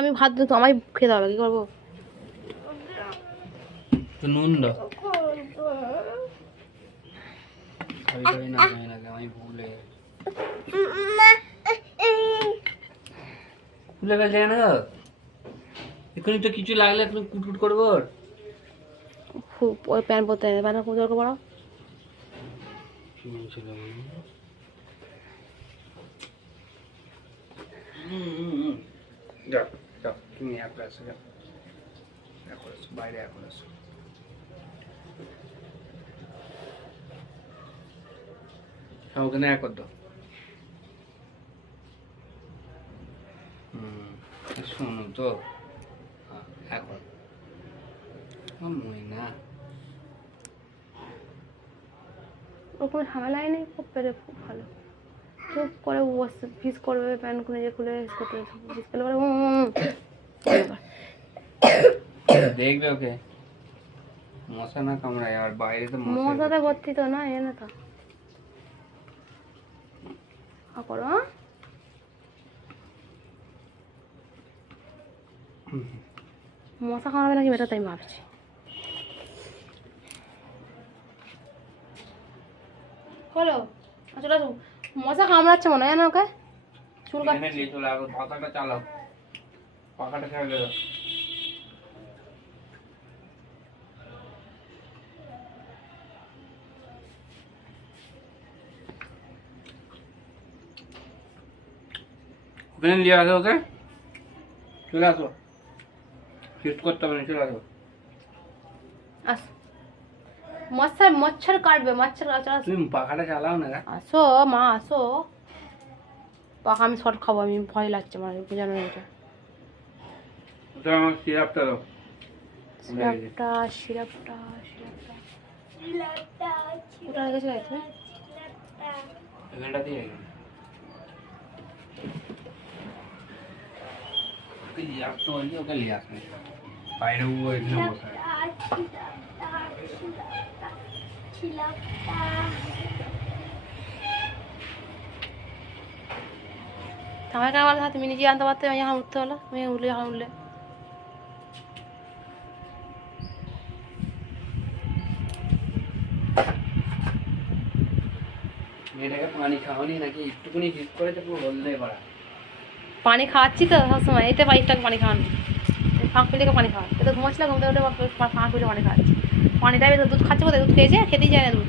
আমি ভাত দিত আমায় খেতে হবে, কি করবো? নুন দাও। আমি ভুলে খুলে ফেলছে কেন? এখনই তো কিছু লাগলে এখন কুটকুট করবো। ওই প্যান্ট পরতে প্যান্ট খুব জোর পড়াও। যাও যাও, তুমি একবার আসো, যাও এখন আসো, বাইরে এখন আসো। ওখানে এক দাও। শোনো তো এখন ময়না ওরকম ঝামেলাই নেই, খুব পেরে খুব ভালো। চুপ করে বসে ফিস করবে, প্যান্ট খুলে যে খুলে করতে ফিস করলে বলে দেখবে ওকে মশা না কামড়ায়। আর বাইরে তো মশাতে ভর্তি তো না, এনে তো করো। মশা কামড়াবে নাকি বেটা, তাই ভাবছি। হলো চলে আসো, মশা কামড়াচ্ছে মনে হয় না ওকে। চুল কাটছে, চলে আসো, পাখাটা চালাও, পাখাটা চালিয়ে দাও। ওখানে নিয়ে আসো ওকে, চলে আসো, শিফট করতে হবে না, চলে আসো। আস মশার মচ্ছর কাটবে, মচ্ছর কাটবে। তুমি পাখাটা চালাও না। আসো মা আসো, পাখা আমি শর্ট খাবো, আমি ভয় লাগছে আমার, বোঝানো এটা। ওটা আমার সিরাপটা দাও, সিরাপটা সিরাপটা সিরাপটা ওটা গেছে গাইছে এখানটা দিয়ে ওকে নিয়ে আসতে বলি, ওকে নিয়ে আসবে বাইরে, ও এখানে বসে তোমার কেন বলো, তুমি নিজে আনতে পারতে, আমি যখন উঠতে হলো, তুমি উঠলে যখন উঠলে। মেয়েটাকে পানি খাওয়ানি নাকি একটুকুনি হিট করেছে, পুরো বললেই পারা। পানি খাওয়াচ্ছি তো সবসময়, এতে বাইকটাকে পানি খাওয়ানো, ফাঁক পেলে পানি খাওয়া, এতে ঘুমাচ্ছিল, ঘুমতে উঠে ফাঁক পেলে পানি খাওয়াচ্ছি। পানি দেবে তো, দুধ খাচ্ছে কোথায়, দুধ খেয়েছে, খেতেই যায় না দুধ।